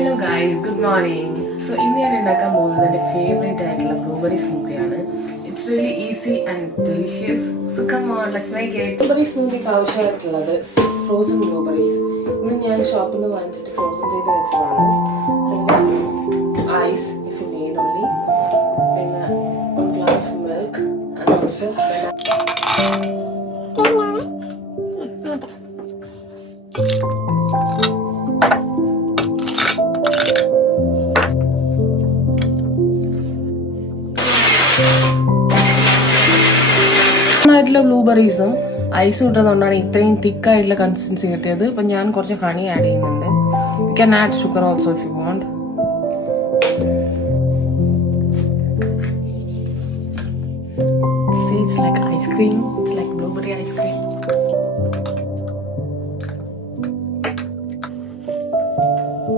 Hello guys, good morning. So ഇന്ന് ഞാൻ ഉണ്ടാക്കാൻ പോകുന്നത് എൻ്റെ ഫേവറേറ്റ് ആയിട്ടുള്ള ബ്ലൂബെറി സ്മൂത്തിയാണ്. It's really easy and delicious. So come on, let's make it. Blueberry സ്മൂത്തിക്ക് ആവശ്യമായിട്ടുള്ളത് ഫ്രോസൺ ബ്ലൂബെറീസ്. ഇന്ന് ഞാൻ ഷോപ്പിൽ നിന്ന് വാങ്ങിച്ചിട്ട് ഫ്രോസൺ ചെയ്ത് വെച്ചതാണ്. പിന്നെ ice if you need only, പിന്നെ 1 glass of milk and also ആയിട്ടുള്ള ബ്ലൂബെറീസും ഐസും ഇട്ടതുകൊണ്ടാണ് ഇത്രയും തിക്കായിട്ടുള്ള കൺസിസ്റ്റൻസി കിട്ടിയത്. അപ്പം ഞാൻ കുറച്ച് ഹണി ആഡ് ചെയ്യുന്നുണ്ട്. You can add sugar also if you want. See, it's like ice cream. It's like blueberry ice cream.